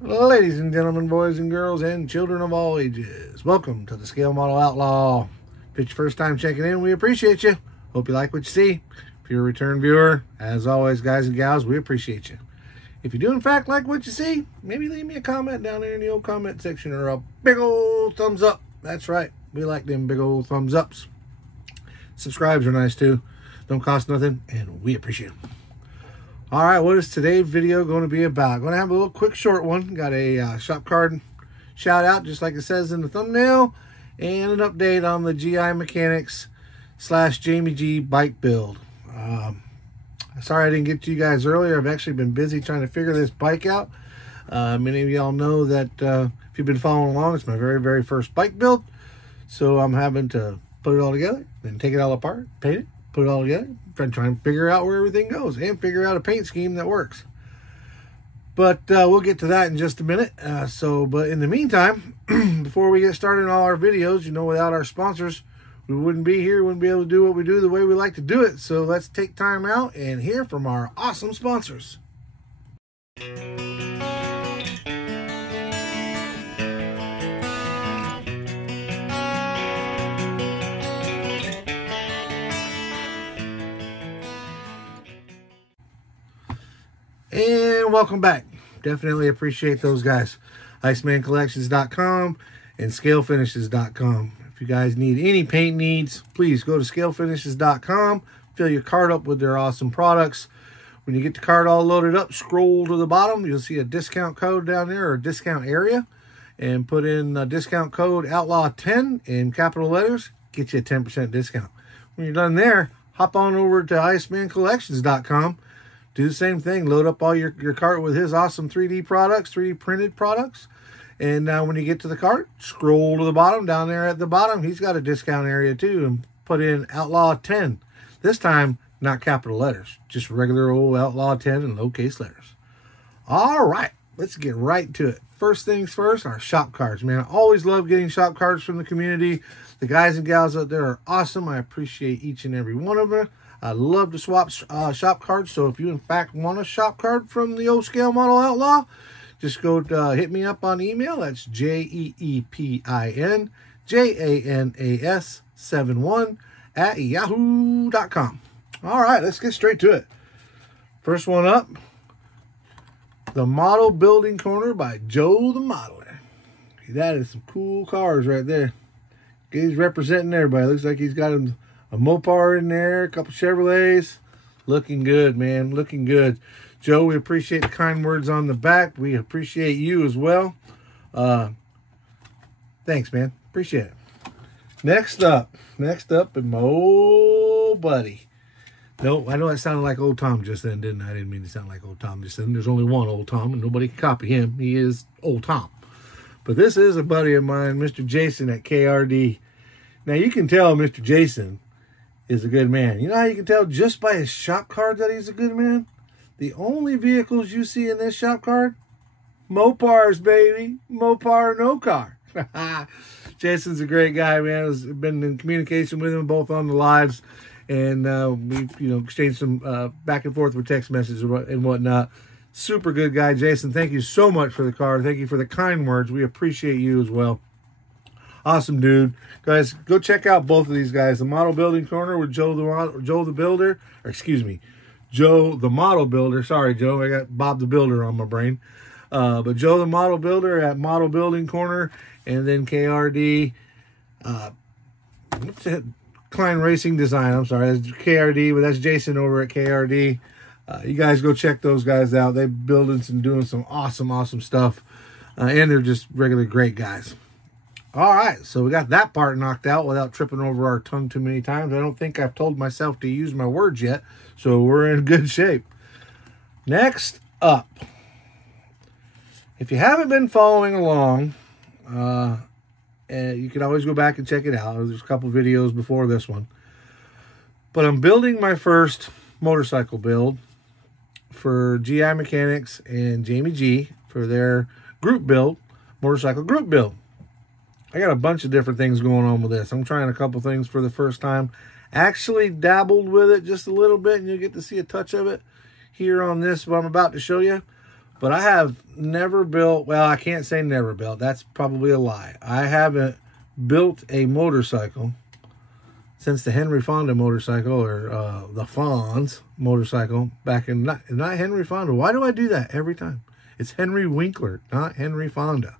Ladies and gentlemen, boys and girls, and children of all ages, welcome to the Scale Model Outlaw. If it's your first time checking in, we appreciate you. Hope you like what you see. If you're a return viewer, as always, guys and gals, we appreciate you. If you do, in fact, like what you see, maybe leave me a comment down there in the old comment section or a big old thumbs up. That's right. We like them big old thumbs ups. Subscribes are nice, too. Don't cost nothing, and we appreciate them. All right, what is today's video going to be about? Going to have a little quick short one. Got a shop card shout out, just like it says in the thumbnail, and an update on the GI Mechanics / Jamie G bike build. Sorry I didn't get to you guys earlier. I've actually been busy trying to figure this bike out. Many of y'all know that if you've been following along, it's my very first bike build. So I'm having to put it all together, then take it all apart, paint it, put it all together, trying to figure out where everything goes and figure out a paint scheme that works. But we'll get to that in just a minute. But in the meantime, before we get started on all our videos, you know, without our sponsors, we wouldn't be here, wouldn't be able to do what we do the way we like to do it. So let's take time out and hear from our awesome sponsors. And welcome back. Definitely appreciate those guys. IcemanCollections.com and ScaleFinishes.com. If you guys need any paint needs, please go to ScaleFinishes.com. Fill your cart up with their awesome products. When you get the cart all loaded up, scroll to the bottom. You'll see a discount code down there, or a discount area. And put in a discount code OUTLAW10 in capital letters. Get you a 10% discount. When you're done there, hop on over to IcemanCollections.com. Do the same thing. Load up all your cart with his awesome 3D products, 3D printed products. And when you get to the cart, scroll to the bottom. Down there at the bottom, he's got a discount area too. And put in Outlaw 10. This time, not capital letters. Just regular old Outlaw 10 in lowercase letters. All right. Let's get right to it. First things first, our shop cards. Man, I always love getting shop cards from the community. The guys and gals out there are awesome. I appreciate each and every one of them. I love to swap shop cards, so if you in fact want a shop card from the old Scale Model Outlaw, just go hit me up on email. That's JEEPINJANAS71@yahoo.com. All right, let's get straight to it. First one up, the Model Building Corner by Joe the Modeler. That is some cool cars right there. He's representing everybody. Looks like he's got him a Mopar in there, a couple Chevrolets. Looking good, man. Looking good. Joe, we appreciate the kind words on the back. We appreciate you as well. Thanks, man. Appreciate it. Next up, and my old buddy. No, I know that sounded like old Tom just then, didn't I? I didn't mean to sound like old Tom just then. There's only one old Tom, and nobody can copy him. He is old Tom. But this is a buddy of mine, Mr. Jason at KRD. Now, you can tell Mr. Jason is a good man. You know how you can tell just by his shop card that he's a good man? The only vehicles you see in this shop card, Mopars, baby. Mopar, no car. Jason's a great guy, man. I've been in communication with him both on the lives, and we've exchanged some back and forth with text messages and whatnot. Super good guy, Jason. Thank you so much for the card. Thank you for the kind words. We appreciate you as well. Awesome dude. Guys, go check out both of these guys. The Model Building Corner with Joe the Builder. Or excuse me, Joe the Model Builder. Sorry, Joe. I got Bob the Builder on my brain. But Joe the Model Builder at Model Building Corner. And then KRD. What's that? Klein Racing Design. I'm sorry. That's KRD, but that's Jason over at KRD. You guys go check those guys out. They're building and doing some awesome stuff. And they're just regular great guys. All right, so we got that part knocked out without tripping over our tongue too many times. I don't think I've told myself to use my words yet, so we're in good shape. Next up, if you haven't been following along, you can always go back and check it out. There's a couple videos before this one. But I'm building my first motorcycle build for GI Mechanics and Jamie G for their group build, motorcycle group build. I got a bunch of different things going on with this. I'm trying a couple things for the first time. Actually dabbled with it just a little bit, and you'll get to see a touch of it here on this, what I'm about to show you. But I have never built, well, I can't say never built. That's probably a lie. I haven't built a motorcycle since the Henry Fonda motorcycle, or the Fonz motorcycle back in, not Henry Fonda. Why do I do that every time? It's Henry Winkler, not Henry Fonda.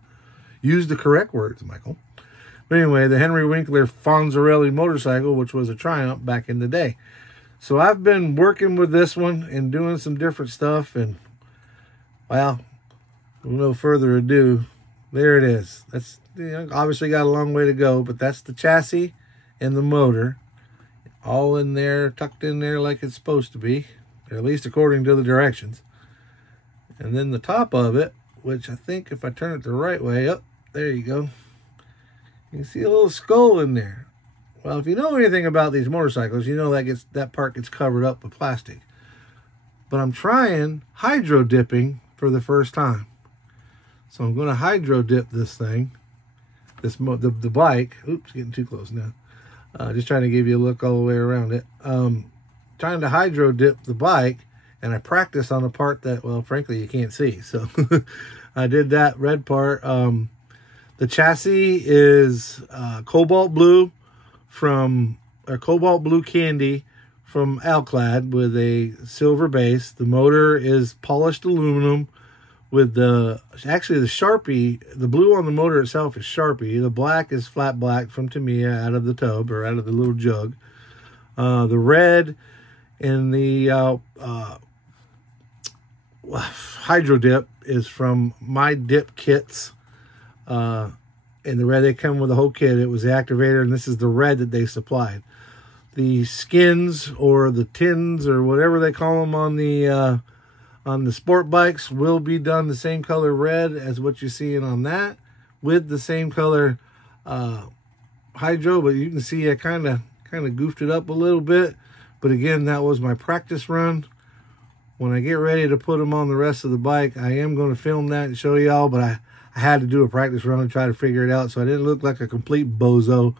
Use the correct words, Michael. But anyway, the Henry Winkler Fonzarelli motorcycle, which was a Triumph back in the day. So I've been working with this one and doing some different stuff, and well, with no further ado, there it is. That's, you know, obviously got a long way to go, but that's the chassis and the motor all in there, tucked in there like it's supposed to be, or at least according to the directions. And then the top of it, which I think if I turn it the right way up, there you go. You can see a little skull in there. Well, if you know anything about these motorcycles, you know that part gets covered up with plastic. But I'm trying hydro dipping for the first time. So I'm going to hydro dip this thing, the bike. Oops, getting too close now. Just trying to give you a look all the way around it. Trying to hydro dip the bike, and I practice on a part that, well, frankly, you can't see. So I did that red part. The chassis is cobalt blue cobalt blue candy from Alclad with a silver base. The motor is polished aluminum with actually the Sharpie. The blue on the motor itself is Sharpie. The black is flat black from Tamiya out of the tub, or out of the little jug. The red and the hydro dip is from my dip kits. And the red, they come with the whole kit. It was the activator, and this is the red that they supplied. The skins, or the tins, or whatever they call them on the sport bikes, will be done the same color red as what you're seeing on that, with the same color hydro. But you can see I kind of goofed it up a little bit. But again, that was my practice run. When I get ready to put them on the rest of the bike, I am going to film that and show y'all. But I had to do a practice run and try to figure it out, so I didn't look like a complete bozo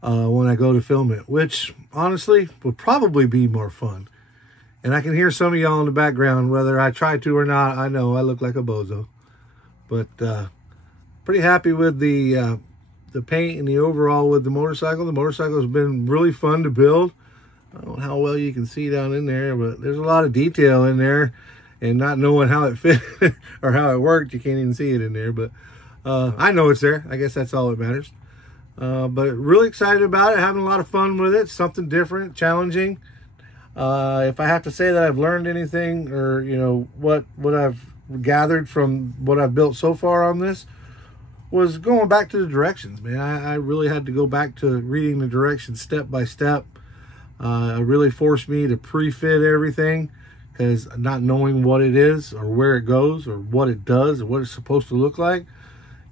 when I go to film it, which honestly would probably be more fun. And I can hear some of y'all in the background, whether I try to or not. I know I look like a bozo, but pretty happy with the paint and the overall with the motorcycle. The motorcycle has been really fun to build. I don't know how well you can see down in there, but there's a lot of detail in there. And not knowing how it fit or how it worked, you can't even see it in there. But I know it's there. I guess that's all that matters. But really excited about it. Having a lot of fun with it. Something different, challenging. If I have to say that I've learned anything, or you know what I've gathered from what I've built so far on this, was going back to the directions, man. I really had to go back to reading the directions step by step. It really forced me to pre-fit everything, because not knowing what it is, or where it goes, or what it does, or what it's supposed to look like,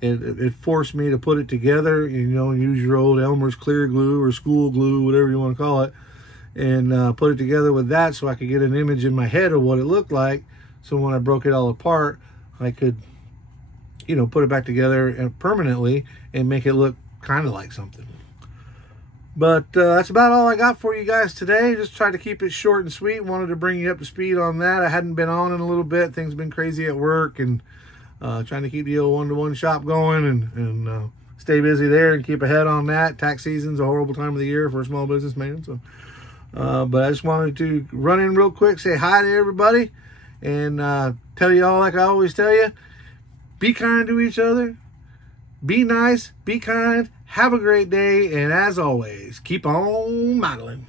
it forced me to put it together, you know, and use your old Elmer's clear glue or school glue, whatever you want to call it, and put it together with that so I could get an image in my head of what it looked like. So when I broke it all apart, I could, you know, put it back together and permanently and make it look kind of like something. But that's about all I got for you guys today. Just tried to keep it short and sweet. Wanted to bring you up to speed on that. I hadn't been on in a little bit. Things have been crazy at work, and trying to keep the old one-to-one shop going and stay busy there and keep ahead on that. Tax season's a horrible time of the year for a small businessman. So, but I just wanted to run in real quick, say hi to everybody, and tell you all, like I always tell you, be kind to each other. Be nice, be kind, have a great day, and as always, keep on modeling.